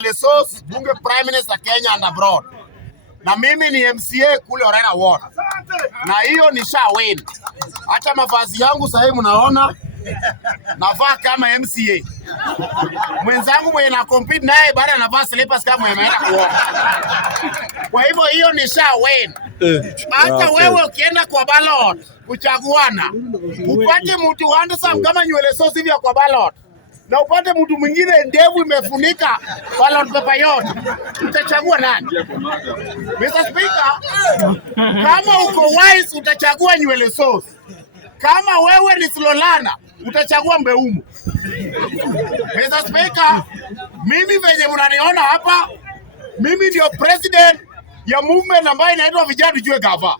Lesos, bunge Prime Minister Kenya and abroad. Na mimi ni MCA kule Orera Ward. Na hiyo nisha win. Hata mavazi yangu sasa mnaona navaa kama MCA. Mwenzangu mwenye na compete naye baada anavaa slippers kama mwenye ameenda kuoga. Kwa hivyo hiyo nisha win. Hata wewe ukienda kwa ballot kuchaguana, upate mtu handsome kama nywele Lesos hivi kwa ballot, na upate mtu mwingine ndevu imefunika ballot paper yote, utachagua nani? Mr. Speaker, kama uko wise utachagua nywele Lesos. Kama wewe ni Slolana utachagua Mbeumo. Mr. Speaker, mimi venye mnaniona hapa, mimi ndio president ya movement ambayo inaitwa vijana tujue gava.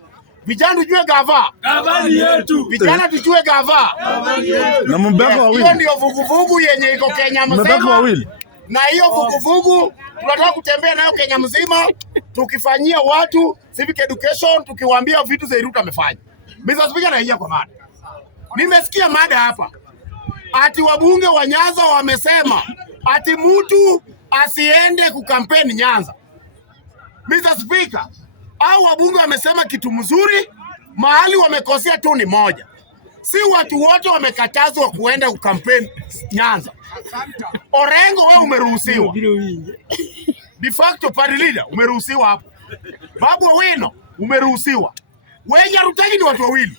Vijana tujue gava. Gava ni yetu. Vijana tujue gava. Na mbeba wawili. Hiyo ndio vuguvugu yenye iko Kenya mzima. Na hiyo vuguvugu tunataka kutembea nayo Kenya mzima, tukifanyia watu civic education, tukiwaambia vitu za Ruto amefanya. Mr. Speaker, naingia kwa mada. Nimesikia mada hapa. Ati wabunge wa Nyanza wamesema ati mtu asiende kukampeni Nyanza. Mr. Speaker, au wabunge wamesema kitu mzuri, mahali wamekosea tu ni moja. Si watu wote wamekatazwa kuenda kukampeni Nyanza. Orengo wewe umeruhusiwa. De facto party leader umeruhusiwa hapo. Babu Owino umeruhusiwa. Wenye hatutaki ni watu wawili.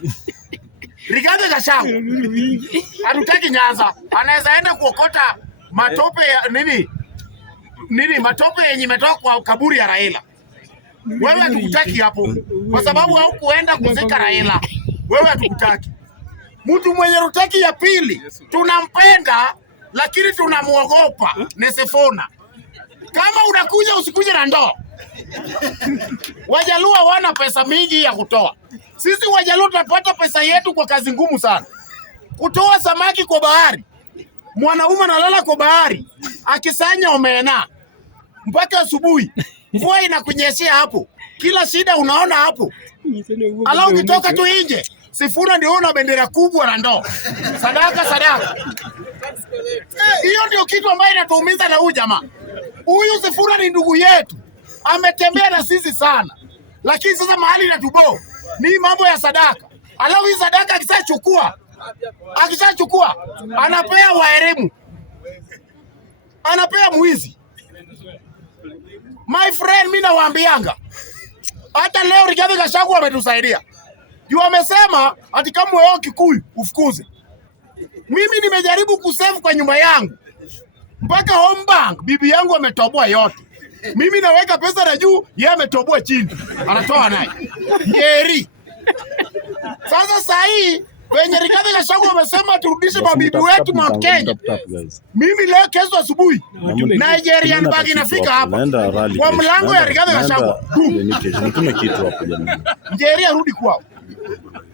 Rigathi Gachagua hatutaki Nyanza. Anaweza enda kuokota matope ya matope yenye imetoka kwa kaburi ya Raila. Wewe hatukutaki hapo kwa sababu haukuenda kuzika Raila. Wewe hatukutaki. Mtu mwenye rutaki ya pili tunampenda lakini tunamuogopa, Nesifuna. Kama unakuja usikuje na ndoo. Wajaluo wana pesa mingi ya kutoa. Sisi Wajaluo tunapata pesa yetu kwa kazi ngumu sana. Kutoa samaki kwa bahari. Mwanaume analala kwa bahari akisanya omena mpaka asubuhi. Mvua inakunyeshia hapo. Kila shida unaona hapo. Ala ukitoka tu nje, Sifuna ndio una bendera kubwa na ndoo. Sadaka. Hiyo ndio kitu ambayo inatuumiza na huyu jamaa. Huyu Sifuna ni ndugu yetu. Ametembea na sisi sana. Lakini sasa mahali inatubo ni mambo ya sadaka. Alafu hii sadaka akishachukua anapea waelimu. Anapea mwizi. My friend, mimi nawaambianga. Hata leo Rigathi Gachagua ametusaidia. Juu amesema ati kama wewe Kikuyu ufukuze. Mimi nimejaribu kusave kwa nyumba yangu. Mpaka home bank bibi yangu ametoboa yote. Mimi naweka pesa na juu, yeye ametoboa chini. Anatoa naye. Ngeri. Sasa hii wenye Rigathi Gachagua wamesema turudishe mabibi wetu Mount Kenya. Mimi leo kesho asubuhi Nigerian bag inafika hapa kwa mlango ya Rigathi Gachagua. Nitume kitu hapo jamani. Nigeria rudi kwao.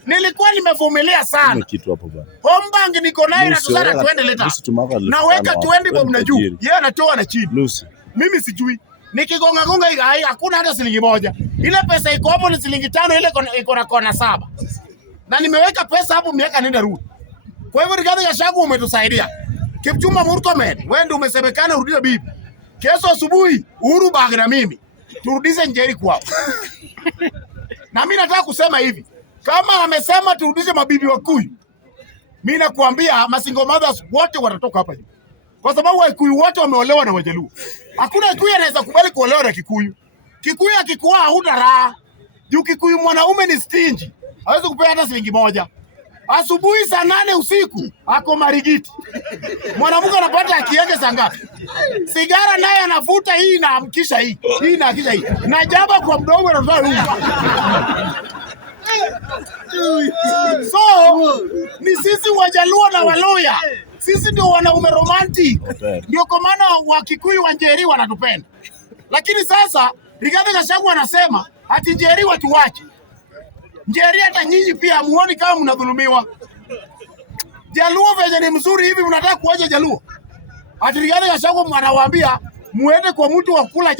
Nilikuwa nimevumilia sana. Home bank niko nayo na tusara tuende leta. Naweka 20 bob na juu. Yeye anatoa na chini. Mimi sijui. Nikigonga hii hakuna hata shilingi moja. Ile pesa iko hapo ni shilingi 5, ile iko na kona 7. Na nimeweka pesa hapo miaka nenda rudi. Kwa hivyo Rigathi Gachagua umetusaidia. Kipchumba Murkomen, wewe ndio umesemekana rudisha bibi. Kesho asubuhi Uhuru bag na mimi turudishe Njeri kwao. Na mimi nataka kusema hivi. Kama amesema turudishe mabibi wa Kikuyu, mimi nakuambia masingle mothers wote watatoka hapa juu. Kwa sababu Wakikuyu wote wameolewa na Wajaluo. Hakuna Kikuyu anaweza kubali kuolewa na Kikuyu. Kikuyu akikuwa huna raha. Juu Kikuyu mwanaume ni stingy. Hawezi kupea hata shilingi moja. Asubuhi saa 8 usiku ako Marigiti. Mwanamke anapata akienge saa ngapi? Sigara naye anavuta hii na amkisha hii. Hii na akisha hii. Na jaba kwa mdomo anatoa rungu. So ni sisi Wajaluo na Waluya. Sisi ndio wanaume romantic. Ndio kwa maana Wakikuyu wa Njeri wanatupenda. Lakini sasa Rigathi Gachagua anasema ati Njeri watu wache. Njeri hata nyinyi pia muone kama mnadhulumiwa. Jaluo venye ni mzuri hivi mnataka kuacha Jaluo. Ati Rigathi Gachagua anawaambia muende kwa mtu wa kula